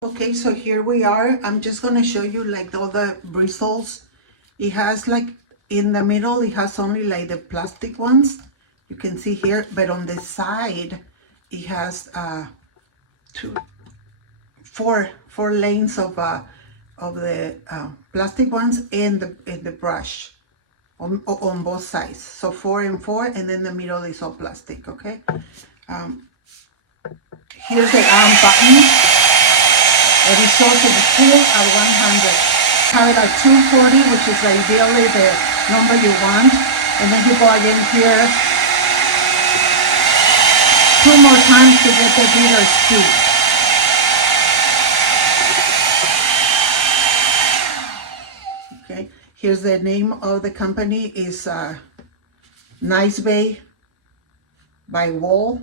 Okay, so here we are. I'm just gonna show you like all the bristles. It has like in the middle, it has only like the plastic ones. You can see here, but on the side, it has four lanes of the plastic ones and the brush on both sides. So 4 and 4, and then the middle is all plastic. Okay. Here's the arm button. And it shows it full at 100. Have it at 240, which is ideally the number you want. And then you go again here 2 more times to get the beater speed. Okay, here's the name of the company is Nice Bay by Wall.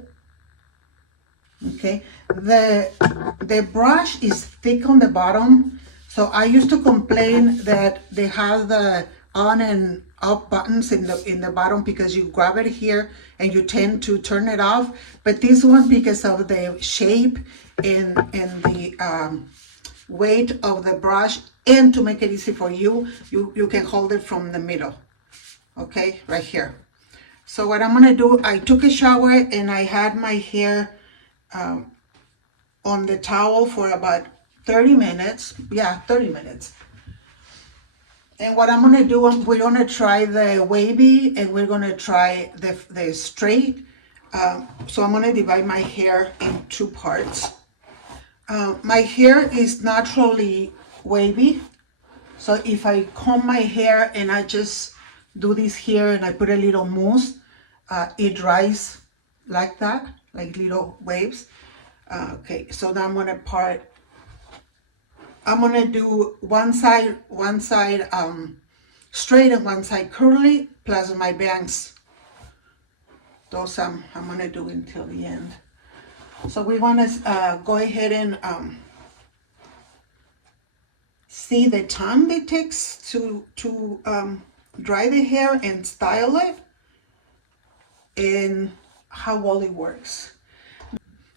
Okay, the brush is thick on the bottom, so I used to complain that they have the on and off buttons in the bottom because you grab it here and you tend to turn it off. But this one, because of the shape and the weight of the brush, and to make it easy for you, you can hold it from the middle. Okay, right here. So what I'm gonna do, I took a shower and I had my hair on the towel for about 30 minutes. Yeah, 30 minutes. And what I'm gonna do, we're gonna try the wavy and we're gonna try the straight. So I'm gonna divide my hair in 2 parts. My hair is naturally wavy. So if I comb my hair and I just do this here and I put a little mousse, it dries like that, like little waves. Okay, so now I'm gonna do one side straight and one side curly, plus my bangs. Those I'm gonna do until the end. So we wanna go ahead and see the time it takes to dry the hair and style it, and how well it works.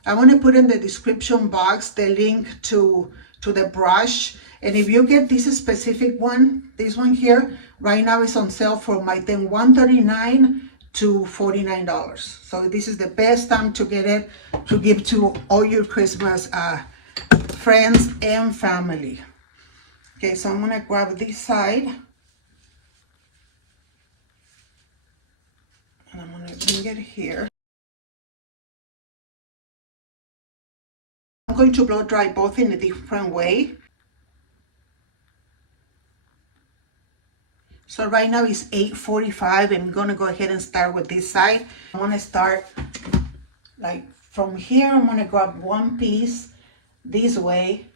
I want to put in the description box the link to the brush. And if you get this specific one, this one here, right now is on sale for my thing, $139 to $49. So this is the best time to get it, to give to all your Christmas friends and family. Okay, so I'm gonna grab this side and I'm gonna bring it here. I'm going to blow dry both in a different way. So right now it's 8:45 and I'm gonna go ahead and start with this side. I wanna start like from here. I'm gonna grab one piece this way.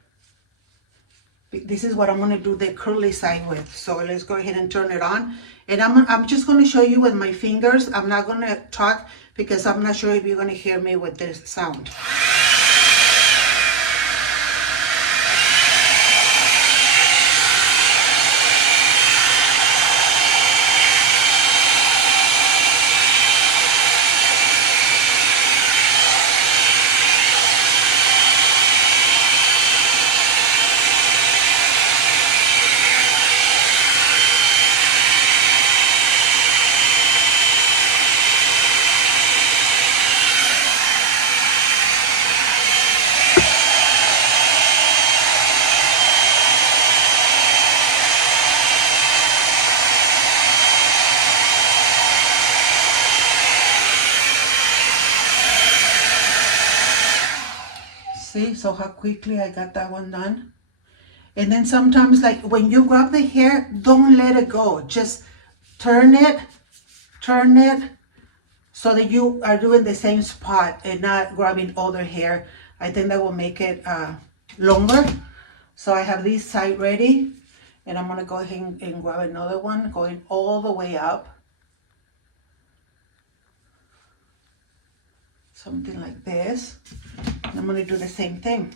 This is what I'm gonna do the curly side with. So let's go ahead and turn it on. And I'm just gonna show you with my fingers. I'm not gonna talk because I'm not sure if you're gonna hear me with this sound. See, so how quickly I got that one done. And then sometimes, like when you grab the hair, don't let it go. Just turn it, so that you are doing the same spot and not grabbing other hair. I think that will make it longer. So I have this side ready, and I'm gonna go ahead and grab another one, going all the way up. Something like this. And I'm gonna do the same thing.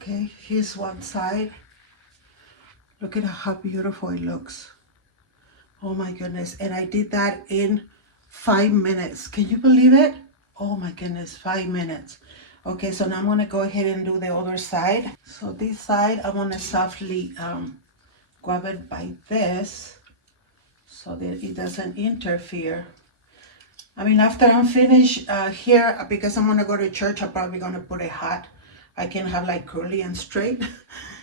Okay, here's one side. Look at how beautiful it looks. Oh my goodness. And I did that in 5 minutes. Can you believe it? Oh my goodness, 5 minutes. Okay, so now I'm gonna go ahead and do the other side. So this side, I'm gonna softly grab it by this so that it doesn't interfere. I mean, after I'm finished here, because I'm gonna go to church, I'm probably gonna put it hot. I can have like curly and straight.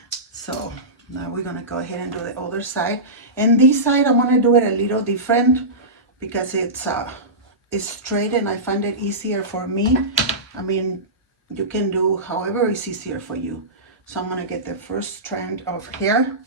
So now we're gonna go ahead and do the other side. And this side, I'm gonna do it a little different because it's straight and I find it easier for me. I mean, you can do however is easier for you. So I'm gonna get the first strand of hair.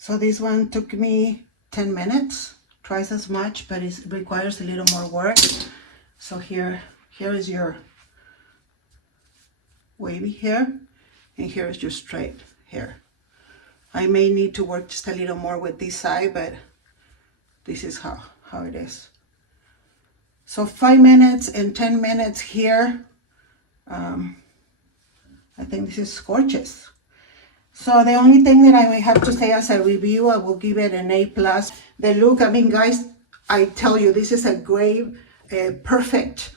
So this one took me 10 minutes, twice as much, but it requires a little more work. So here is your wavy hair, and here is your straight hair. I may need to work just a little more with this side, but this is how it is. So 5 minutes and 10 minutes here. I think this is gorgeous. So the only thing that I may have to say as a review, I will give it an A+. The look, I mean, guys, I tell you, this is a great, perfect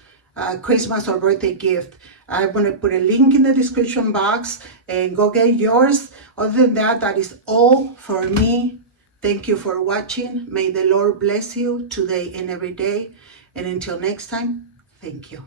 Christmas or birthday gift. I'm going to put a link in the description box and go get yours. Other than that, that is all for me. Thank you for watching. May the Lord bless you today and every day. And until next time, thank you.